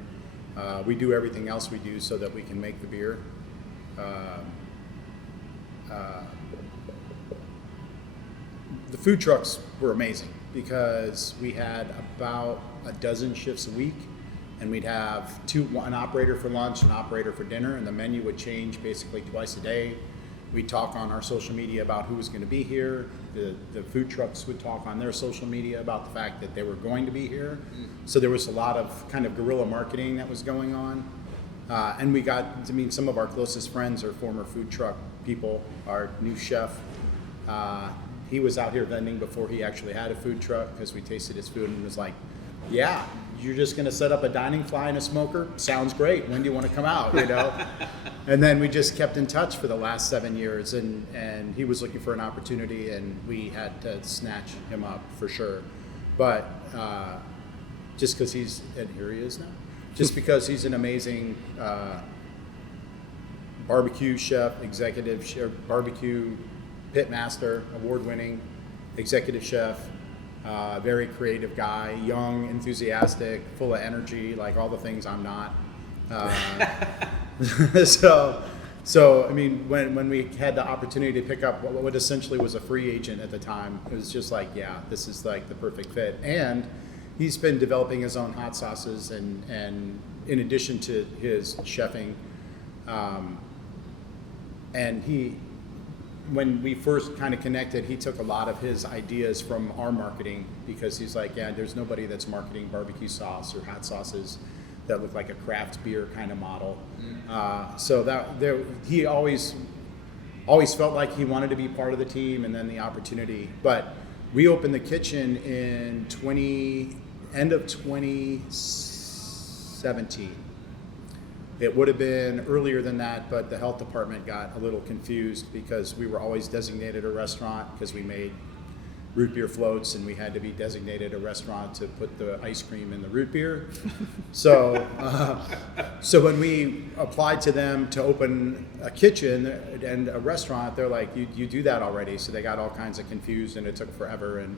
We do everything else we do so that we can make the beer. The food trucks were amazing. because we had about a dozen shifts a week, and we'd have an operator for lunch, an operator for dinner, and the menu would change basically twice a day. We'd talk on our social media about who was going to be here. The food trucks would talk on their social media about the fact that they were going to be here. So there was a lot of kind of guerrilla marketing that was going on. And we got, some of our closest friends are former food truck people. Our new chef, he was out here vending before he actually had a food truck, because we tasted his food and was like, yeah, you're just going to set up a dining fly and a smoker? Sounds great. When do you want to come out, And then we just kept in touch for the last 7 years, and he was looking for an opportunity, and we had to snatch him up for sure. But just because and here he is now, just because he's an amazing barbecue chef, executive chef, barbecue pit master, award-winning executive chef, very creative guy, young, enthusiastic, full of energy, like all the things I'm not. So when we had the opportunity to pick up what essentially was a free agent at the time, it was just like, yeah, this is like the perfect fit. And he's been developing his own hot sauces, and in addition to his chefing, and when we first kind of connected, he took a lot of his ideas from our marketing, because he's like, yeah, there's nobody that's marketing barbecue sauce or hot sauces that look like a craft beer kind of model. He always felt like he wanted to be part of the team, and then the opportunity. But we opened the kitchen in end of 2017. It would have been earlier than that, but the health department got a little confused, because we were always designated a restaurant because we made root beer floats, and we had to be designated a restaurant to put the ice cream in the root beer. So when we applied to them to open a kitchen and a restaurant, they're like, you do that already. So they got all kinds of confused, and it took forever. And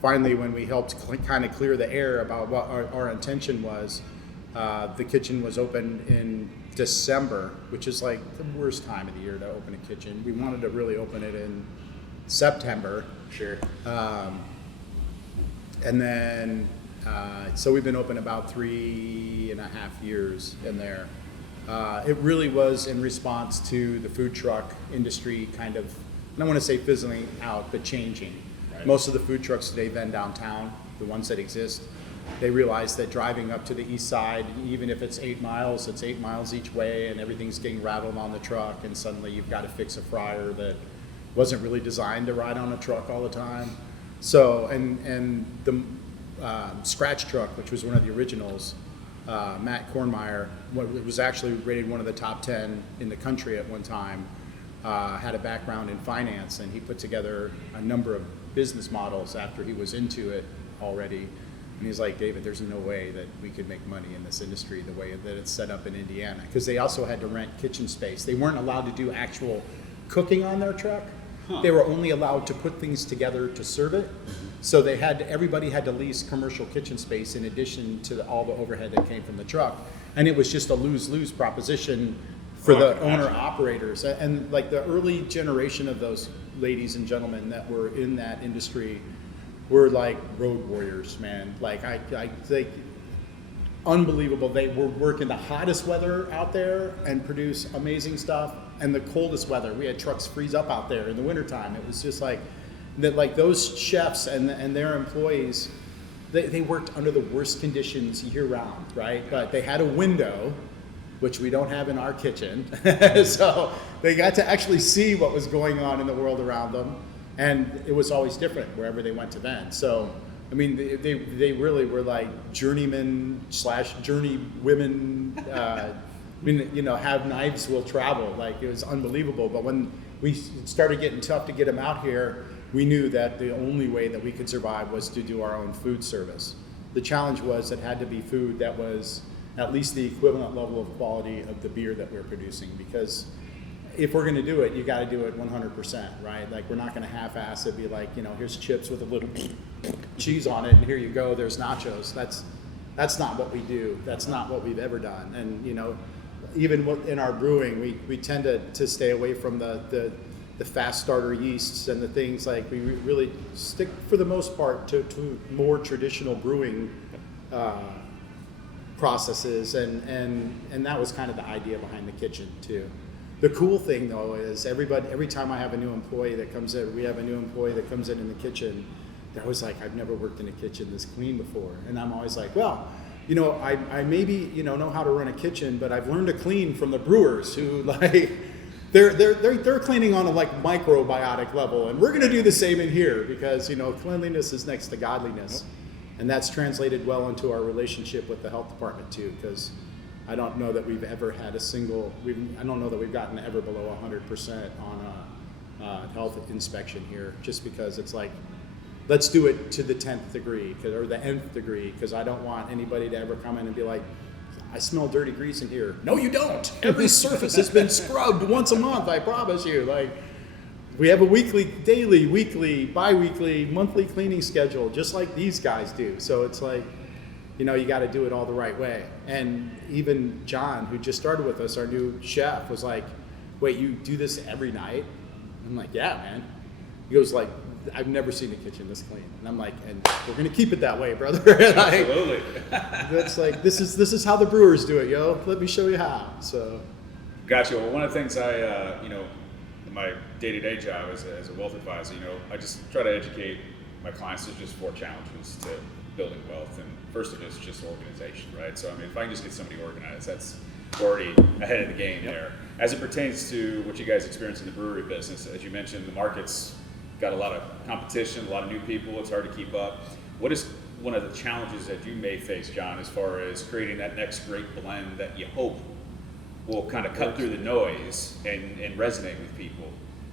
finally, when we helped kind of clear the air about what our intention was, the kitchen was open in December, which is like the worst time of the year to open a kitchen. We wanted to really open it in September. Sure. And then, so we've been open about 3.5 years in there. It really was in response to the food truck industry kind of, I don't want to say fizzling out, but changing. Right. Most of the food trucks today vend downtown, the ones that exist. They realize that driving up to the east side, even if it's 8 miles, it's 8 miles each way, and everything's getting rattled on the truck, and suddenly you've got to fix a fryer that wasn't really designed to ride on a truck all the time. So, and the scratch truck, which was one of the originals, Matt Kornmeyer, was actually rated one of the top 10 in the country at one time, had a background in finance, and he put together a number of business models after he was into it already. And he's like, David, there's no way that we could make money in this industry the way that it's set up in Indiana. Because they also had to rent kitchen space. They weren't allowed to do actual cooking on their truck. Huh. They were only allowed to put things together to serve it. So everybody had to lease commercial kitchen space in addition to all the overhead that came from the truck. And it was just a lose-lose proposition for the owner-operators. And like the early generation of those ladies and gentlemen that were in that industry were like road warriors, man. Like I think unbelievable. They were working the hottest weather out there and produce amazing stuff, and the coldest weather. We had trucks freeze up out there in the wintertime. It was just like that. Like those chefs and their employees, they worked under the worst conditions year round, right? But they had a window, which we don't have in our kitchen, so they got to actually see what was going on in the world around them. And it was always different wherever they went to vend. So, I mean, they really were like journeymen / journey women. Have knives will travel. Like, it was unbelievable. But when we started getting tough to get them out here, we knew that the only way that we could survive was to do our own food service. The challenge was it had to be food that was at least the equivalent level of quality of the beer that we're producing, because if we're going to do it, you got to do it 100%, right? Like, we're not going to half-ass it, be like, here's chips with a little cheese on it, and here you go, there's nachos. That's not what we do. That's not what we've ever done. And, even in our brewing, we tend to stay away from the the fast starter yeasts and the things like we really stick for the most part to more traditional brewing processes, and that was kind of the idea behind the kitchen too. The cool thing though is every time I have a new employee that comes in, we have a new employee that comes in the kitchen, they're always like, I've never worked in a kitchen this clean before, and I'm always like, well, I maybe know how to run a kitchen, but I've learned to clean from the brewers who like they're cleaning on a like microbiotic level, and we're going to do the same in here because cleanliness is next to godliness, and that's translated well into our relationship with the health department too. Because I don't know that we've ever had I don't know that we've gotten ever below 100% on a health inspection here, just because it's like, let's do it to the 10th degree or the nth degree, because I don't want anybody to ever come in and be like, I smell dirty grease in here. No, you don't. Every surface has been scrubbed once a month, I promise you. Like, we have a daily, weekly, bi-weekly, monthly cleaning schedule, just like these guys do. So it's like, you got to do it all the right way. And even John, who just started with us, our new chef, was like, wait, you do this every night? I'm like, yeah, man. He goes like, I've never seen a kitchen this clean. And I'm like, and we're going to keep it that way, brother. Absolutely. That's like, this is how the brewers do it, yo. Let me show you how. So. Gotcha. Well, one of the things I, in my day-to-day job as a wealth advisor, I just try to educate my clients. There's just 4 challenges to building wealth, and first of it is just organization, right? So I mean, if I can just get somebody organized, that's already ahead of the game there. As it pertains to what you guys experience in the brewery business, as you mentioned, the market's got a lot of competition, a lot of new people, it's hard to keep up. What is one of the challenges that you may face, John, as far as creating that next great blend that you hope will kind of cut through the noise and resonate with people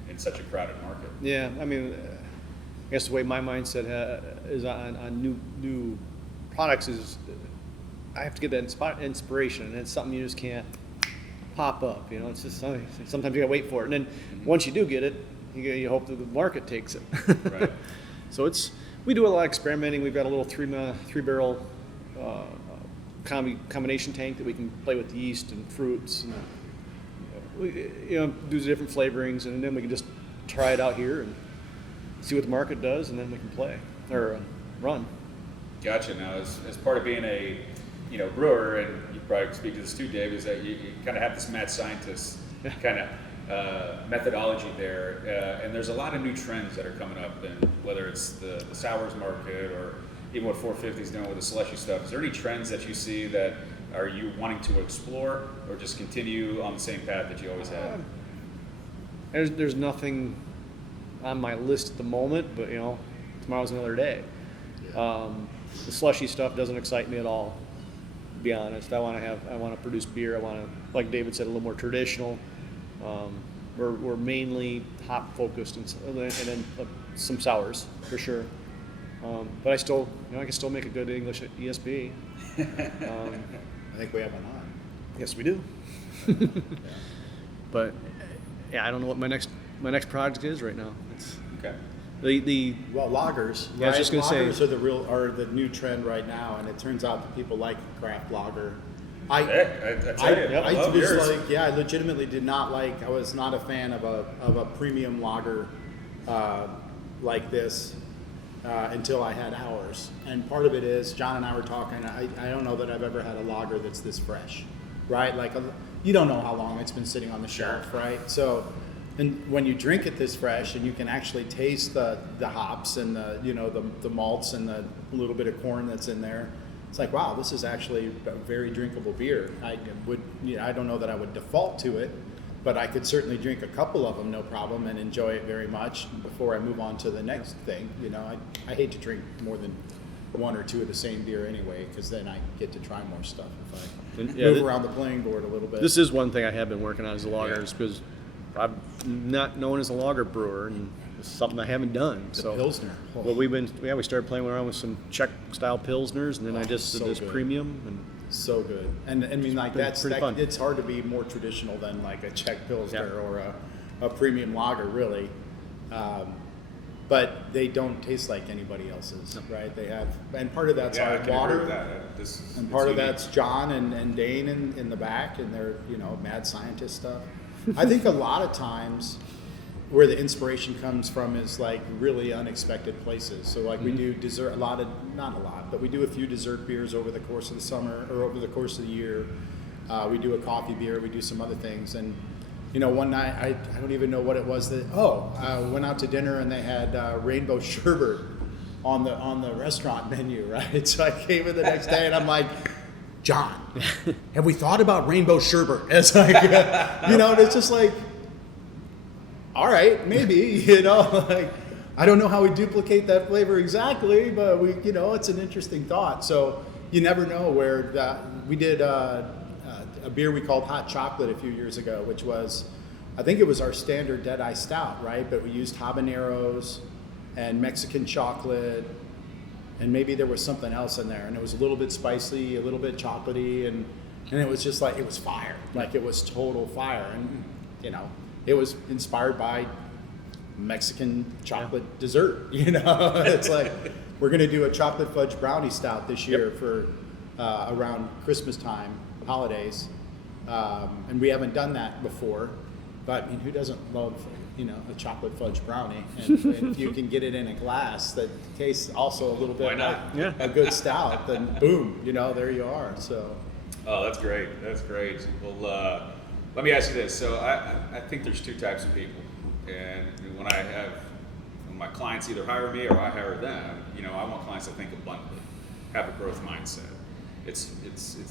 in such a crowded market? Yeah, I mean, I guess the way my mindset is on new products is I have to get that inspiration, and it's something you just can't pop up. It's just something, sometimes you gotta wait for it, and then once you do get it, you hope that the market takes it. Right. So we do a lot of experimenting. We've got a little 3-barrel combination tank that we can play with yeast and fruits, and we do the different flavorings, and then we can just try it out here and see what the market does, and then we can play or run. Gotcha. Now, as part of being a brewer, and you probably speak to this too, Dave, is that you kind of have this mad scientist kind of methodology there, and there's a lot of new trends that are coming up, and whether it's the sours market or even what 450 is doing with the slushy stuff. Is there any trends that you see that are you wanting to explore, or just continue on the same path that you always had? There's nothing on my list at the moment, but tomorrow's another day. The slushy stuff doesn't excite me at all, to be honest. I want to produce beer. I want to, like David said, a little more traditional. We're mainly hop focused, and then some sours for sure. But I still, I can still make a good English ESB. I think we have one on. Yes, we do. Yeah. But yeah, I don't know what my next project is right now. It's okay. Well, lagers. Yeah, I was just gonna say, lagers are the new trend right now, and it turns out that people like craft lager. I legitimately did not like. I was not a fan of a premium lager like this until I had ours. And part of it is John and I were talking. I don't know that I've ever had a lager that's this fresh, right? Like you don't know how long it's been sitting on the shelf, right? So, and when you drink it this fresh, and you can actually taste the hops and the malts and the little bit of corn that's in there. It's like, wow, this is actually a very drinkable beer. I don't know that I would default to it, but I could certainly drink a couple of them, no problem, and enjoy it very much before I move on to the next thing. I hate to drink more than 1 or 2 of the same beer anyway, because then I get to try more stuff if I move around the playing board a little bit. This is one thing I have been working on, is the lagers, because I'm not known as a lager brewer, and it's something I haven't done. The Pilsner. Oh. Well, we started playing around with some Czech style Pilsners, and then I just did this good. Premium, and so good. And I mean, like pretty fun. It's hard to be more traditional than like a Czech Pilsner or a premium lager, really. But they don't taste like anybody else's, right? They have, and part of that's our water, and part of that's John and Dane in the back, and their mad scientist stuff. I think a lot of times where the inspiration comes from is like really unexpected places. So like we do dessert, not a lot, but we do a few dessert beers over the course of the summer or over the course of the year. We do a coffee beer, we do some other things. And, you know, one night, I don't even know what it was that, I went out to dinner and they had rainbow sherbet on the restaurant menu, right? So I came in the next day and I'm like, John, have we thought about rainbow sherbet? It's like, you know, and it's just like, all right, maybe, you know, like, I don't know how we duplicate that flavor exactly, but we, you know, it's an interesting thought. So you never know where we did a beer we called Hot Chocolate a few years ago, which was, I think it was our standard Deadeye Stout, right? But we used habaneros and Mexican chocolate, and maybe there was something else in there, and it was a little bit spicy, a little bit chocolatey, and it was just like, it was fire, like it was total fire. And, you know, it was inspired by Mexican chocolate dessert, you know. It's like, we're going to do a chocolate fudge brownie stout this year for around Christmas time, holidays, and we haven't done that before, but I mean, who doesn't love, you know, a chocolate fudge brownie? And if you can get it in a glass that tastes also a little bit like a good stout, then boom, you know, there you are. So oh, that's great, well, let me ask you this. So I think there's two types of people, and when my clients either hire me or I hire them, you know, I want clients to think abundantly, have a growth mindset. It's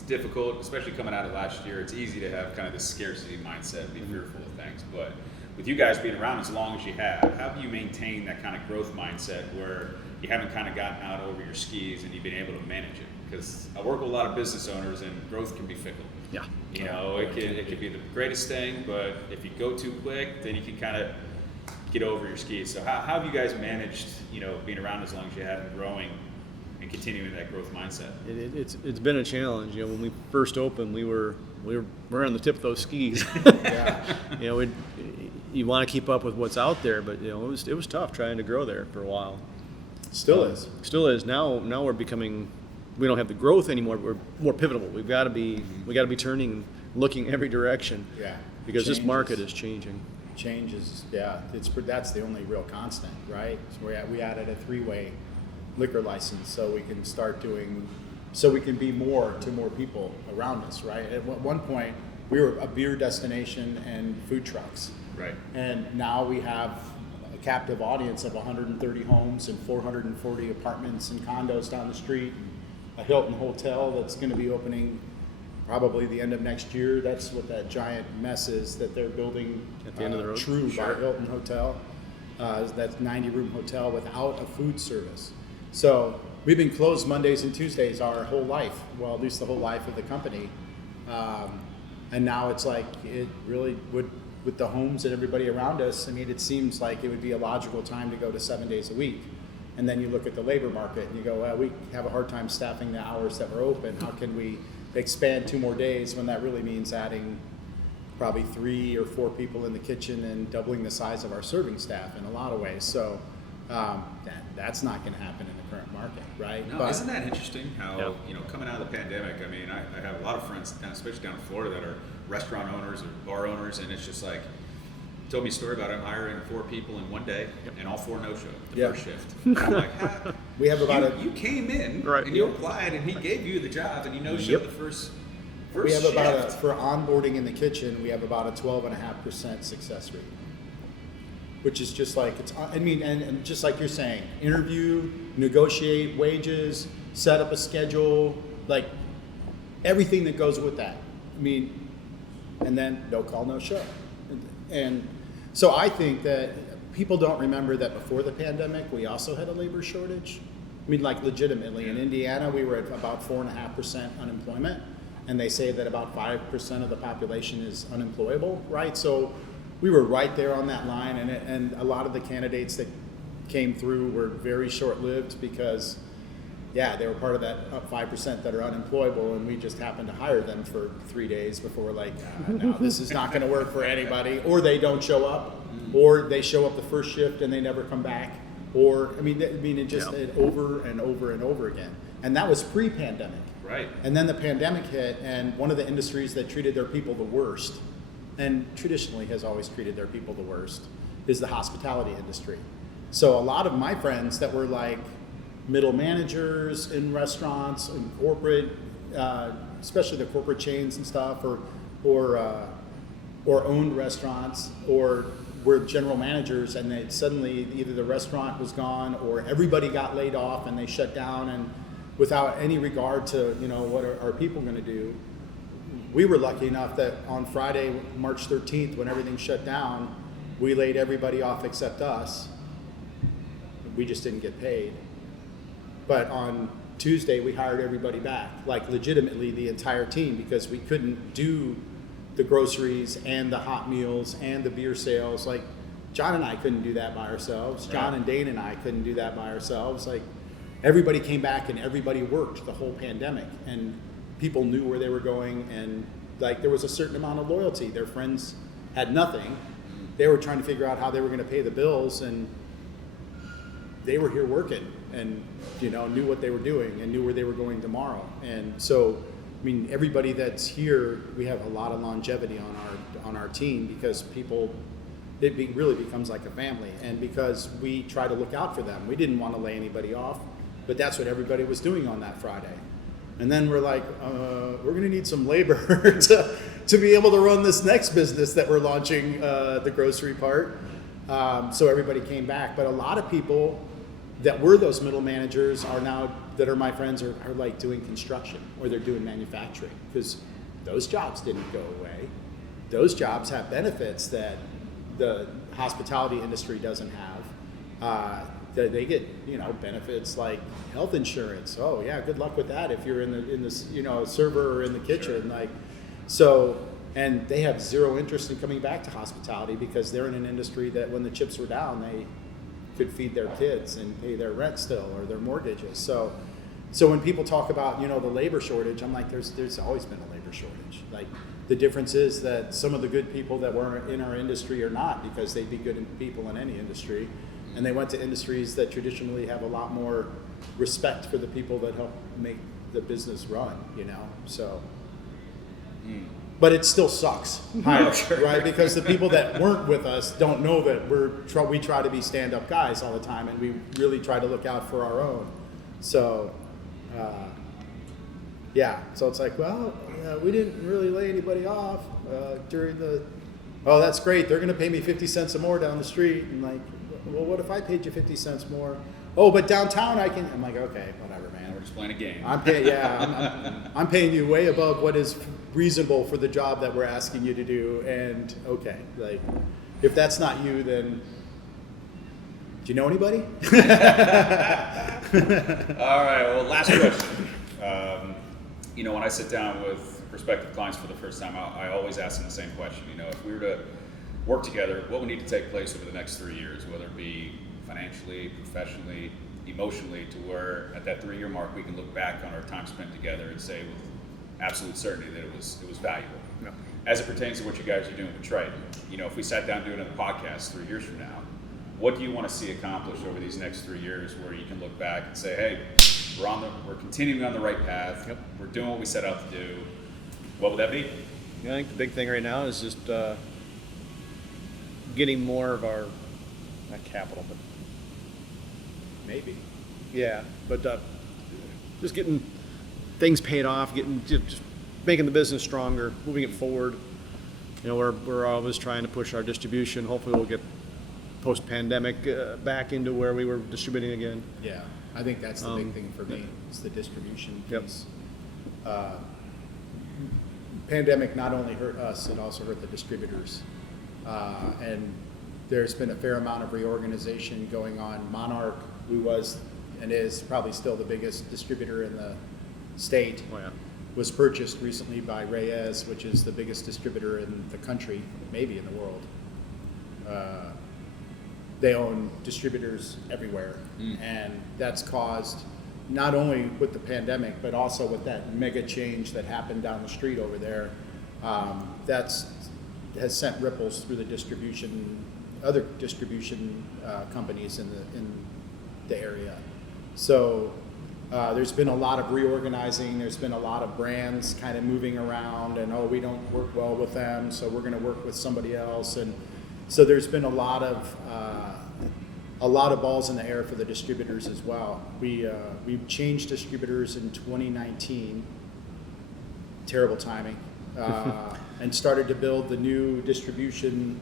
difficult, especially coming out of last year. It's easy to have kind of this scarcity mindset, be fearful of things. But with you guys being around as long as you have, how do you maintain that kind of growth mindset where you haven't kind of gotten out over your skis and you've been able to manage it? Because I work with a lot of business owners, and growth can be fickle. Yeah. You know, it could be the greatest thing, but if you go too quick, then you can kind of get over your skis. So how have you guys managed, you know, being around as long as you have and growing and continuing that growth mindset? It's been a challenge. You know, when we first opened, we were on the tip of those skis. You know, you want to keep up with what's out there, but you know, it was tough trying to grow there for a while. Still is. Now we're becoming. We don't have the growth anymore. But we're more pivotal. We got to be turning, looking every direction. Yeah. Because this market is changing. Changes. Yeah. That's the only real constant, right? So we added a 3-way liquor license so we can be more to more people around us, right? At one point, we were a beer destination and food trucks. Right. And now we have a captive audience of 130 homes and 440 apartments and condos down the street. A Hilton hotel that's going to be opening probably the end of next year. That's what that giant mess is that they're building at the end of the road. True by Hilton Hotel. That's 90-room hotel without a food service. So we've been closed Mondays and Tuesdays our whole life. Well, at least the whole life of the company. And now it's like it really would, with the homes and everybody around us, I mean, it seems like it would be a logical time to go to 7 days a week. And then you look at the labor market and you go, well, we have a hard time staffing the hours that we're open. How can we expand 2 more days when that really means adding probably 3 or 4 people in the kitchen and doubling the size of our serving staff in a lot of ways. So that's not going to happen in the current market, right? No, isn't that interesting how, you know, coming out of the pandemic, I mean, I have a lot of friends, especially down in Florida, that are restaurant owners or bar owners, and it's just like, told me a story about him hiring 4 people in one day, and all 4 no-show the first shift. And I'm like, we have about you came in and you applied, and he gave you the job, and you no-showed the first we have shift. about for onboarding in the kitchen, we have about a 12.5% success rate, which is just like and just like you're saying, interview, negotiate wages, set up a schedule, like everything that goes with that. I mean, and then no call, no show, and so I think that people don't remember that before the pandemic, we also had a labor shortage. I mean, like legitimately, in Indiana, we were at about 4.5% unemployment, and they say that about 5% of the population is unemployable, right? So we were right there on that line, and a lot of the candidates that came through were very short-lived because, they were part of that 5% that are unemployable, and we just happened to hire them for 3 days before we're like, no, this is not going to work for anybody, or they don't show up, or they show up the first shift and they never come back, or it just it over and over and over again, and that was pre-pandemic. Right. And then the pandemic hit, and one of the industries that treated their people the worst, and traditionally has always treated their people the worst, is the hospitality industry. So a lot of my friends that were like middle managers in restaurants and corporate, especially the corporate chains and stuff, or owned restaurants, or were general managers, and they suddenly either the restaurant was gone or everybody got laid off and they shut down, and without any regard to what are people going to do. We were lucky enough that on Friday, March 13th, when everything shut down, we laid everybody off except us. We just didn't get paid. But on Tuesday, we hired everybody back, like legitimately the entire team, because we couldn't do the groceries and the hot meals and the beer sales. Like John and I couldn't do that by ourselves. John and Dane and I couldn't do that by ourselves. Like everybody came back and everybody worked the whole pandemic, and people knew where they were going, and like there was a certain amount of loyalty. Their friends had nothing. They were trying to figure out how they were going to pay the bills, and they were here working and knew what they were doing and knew where they were going tomorrow. And so I mean, everybody that's here, we have a lot of longevity on our team, because really becomes like a family, and because we try to look out for them. We didn't want to lay anybody off, but that's what everybody was doing on that Friday. And then we're like, we're going to need some labor to be able to run this next business that we're launching, the grocery part. So everybody came back, but a lot of people that were those middle managers that are my friends are like doing construction, or they're doing manufacturing, because those jobs didn't go away. Those jobs have benefits that the hospitality industry doesn't have. They get benefits like health insurance. Oh yeah, good luck with that if you're in this server or in the kitchen. Like so, and they have zero interest in coming back to hospitality, because they're in an industry that when the chips were down, they could feed their kids and pay their rent still, or their mortgages. So when people talk about the labor shortage, I'm like, there's always been a labor shortage. Like the difference is that some of the good people that were in our industry are not, because they'd be good people in any industry, and they went to industries that traditionally have a lot more respect for the people that help make the business run. So. But it still sucks, right? Because the people that weren't with us don't know that we try to be stand-up guys all the time, and we really try to look out for our own. So, so it's like, well, we didn't really lay anybody off during the. Oh, that's great. They're going to pay me 50 cents more down the street, and like, well, what if I paid you 50 cents more? Oh, but downtown I can. I'm like, okay, whatever, man. We're just playing a game. I'm paying you way above what is reasonable for the job that we're asking you to do, and okay, like if that's not you, then do you know anybody? All right, well, last question. When I sit down with prospective clients for the first time, I always ask them the same question. If we were to work together, what would need to take place over the next 3 years, whether it be financially, professionally, emotionally, to where at that 3-year mark we can look back on our time spent together and say with absolute certainty that it was valuable. Yeah. As it pertains to what you guys are doing with Triton, if we sat down doing a podcast 3 years from now, what do you want to see accomplished over these next 3 years, where you can look back and say, hey, we're continuing on the right path. Yep. We're doing what we set out to do. What would that be? I think the big thing right now is just getting more of our, not capital, but Maybe. yeah, but just getting things paid off, just making the business stronger, moving it forward. We're always trying to push our distribution. Hopefully we'll get post-pandemic back into where we were distributing again. Yeah, I think that's the big thing for me, is the distribution piece. Pandemic not only hurt us, it also hurt the distributors. And there's been a fair amount of reorganization going on. Monarch, who was and is probably still the biggest distributor in the state, was purchased recently by Reyes, which is the biggest distributor in the country, maybe in the world. They own distributors everywhere, and that's caused, not only with the pandemic, but also with that mega change that happened down the street over there, has sent ripples through the other distribution companies in the area. So there's been a lot of reorganizing. There's been a lot of brands kind of moving around, and we don't work well with them, so we're going to work with somebody else. And So there's been a lot of balls in the air for the distributors as well. We changed distributors in 2019. Terrible timing. And started to build the new distribution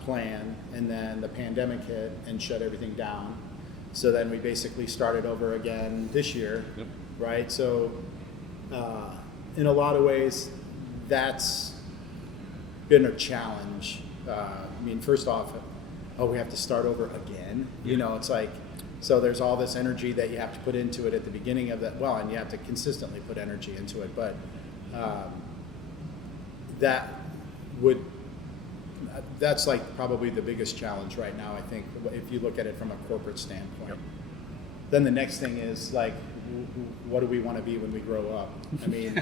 plan, and then the pandemic hit and shut everything down. So then we basically started over again this year, Yep. right? So in a lot of ways, that's been a challenge. I mean, first off, we have to start over again. You know, it's like, so there's all this energy that you have to put into it at the beginning of that. Well, and you have to consistently put energy into it, but that's like probably the biggest challenge right now, I think, if you look at it from a corporate standpoint. Yep. Then the next thing is like, what do we want to be when we grow up? I mean,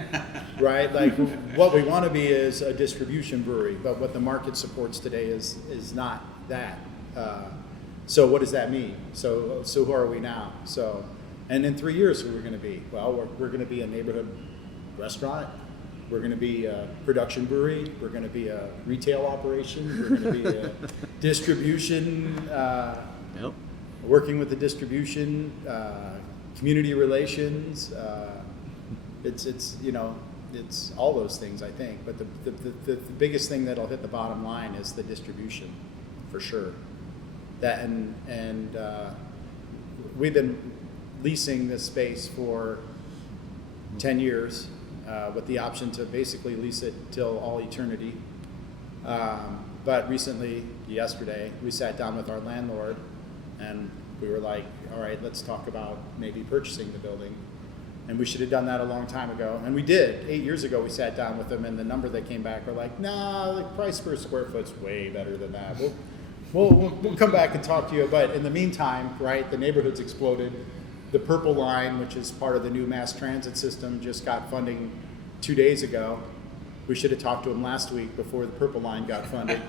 right? Like, what we want to be is a distribution brewery, but what the market supports today is not that. So what does that mean? So who are we now? So, and in 3 years, who are we going to be? Well, we're going to be a neighborhood restaurant. We're going to be a production brewery. We're going to be a retail operation. We're going to be a distribution, Yep. working with the distribution, community relations. It's you know, it's all those things, I think. But the biggest thing that'll hit the bottom line is the distribution, for sure. That and we've been leasing this space for 10 years. With the option to basically lease it till all eternity. But recently, yesterday, we sat down with our landlord and we were like, all right, let's talk about maybe purchasing the building. And we should have done that a long time ago. And we did. 8 years ago, we sat down with them, and the number that came back were like, nah, the price per square foot's way better than that. We'll come back and talk to you. But in the meantime, right, the neighborhood's exploded. The Purple Line, which is part of the new mass transit system, just got funding 2 days ago. We should have talked to them last week before the Purple Line got funded.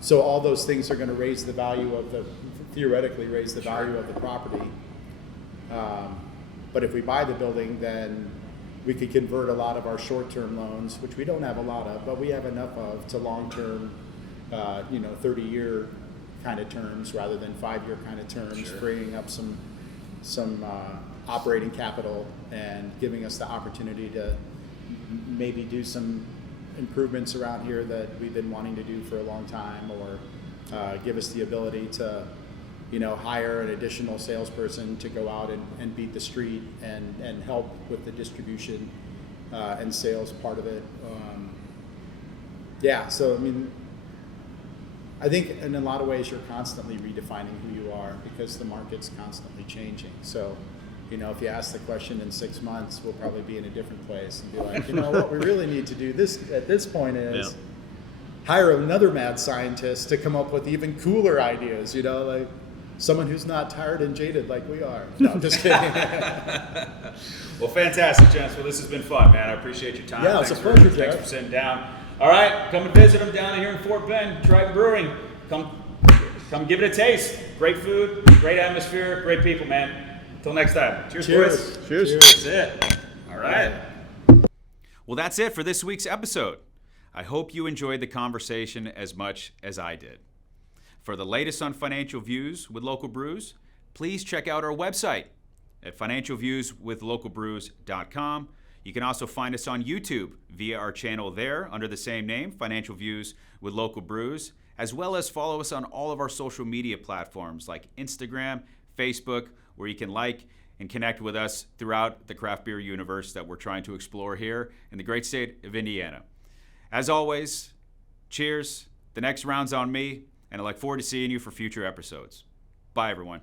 So all those things are going to raise the value of theoretically raise the value of the property. But if we buy the building, then we could convert a lot of our short-term loans, which we don't have a lot of, but we have enough of, to long-term, 30-year kind of terms rather than 5-year kind of terms, freeing up some operating capital and giving us the opportunity to maybe do some improvements around here that we've been wanting to do for a long time, or give us the ability to, hire an additional salesperson to go out and beat the street and help with the distribution and sales part of it. So I mean, I think in a lot of ways you're constantly redefining who you are because the market's constantly changing. So, if you ask the question in 6 months, we'll probably be in a different place and be like, what we really need to do at this point is hire another mad scientist to come up with even cooler ideas, like someone who's not tired and jaded like we are. No, I'm just kidding. Well, fantastic, gents. Well, this has been fun, man. I appreciate your time. Yeah, it's a pleasure, Thanks Jeff. for sitting down. All right, come and visit them down here in Fort Bend, Triton Brewing. Come give it a taste. Great food, great atmosphere, great people, man. Until next time. Cheers, boys. Cheers. That's it. All right. Well, that's it for this week's episode. I hope you enjoyed the conversation as much as I did. For the latest on financial views with local brews, please check out our website at financialviewswithlocalbrews.com. You can also find us on YouTube via our channel there under the same name, Financial Views with Local Brews, as well as follow us on all of our social media platforms like Instagram, Facebook, where you can like and connect with us throughout the craft beer universe that we're trying to explore here in the great state of Indiana. As always, cheers. The next round's on me, and I look forward to seeing you for future episodes. Bye, everyone.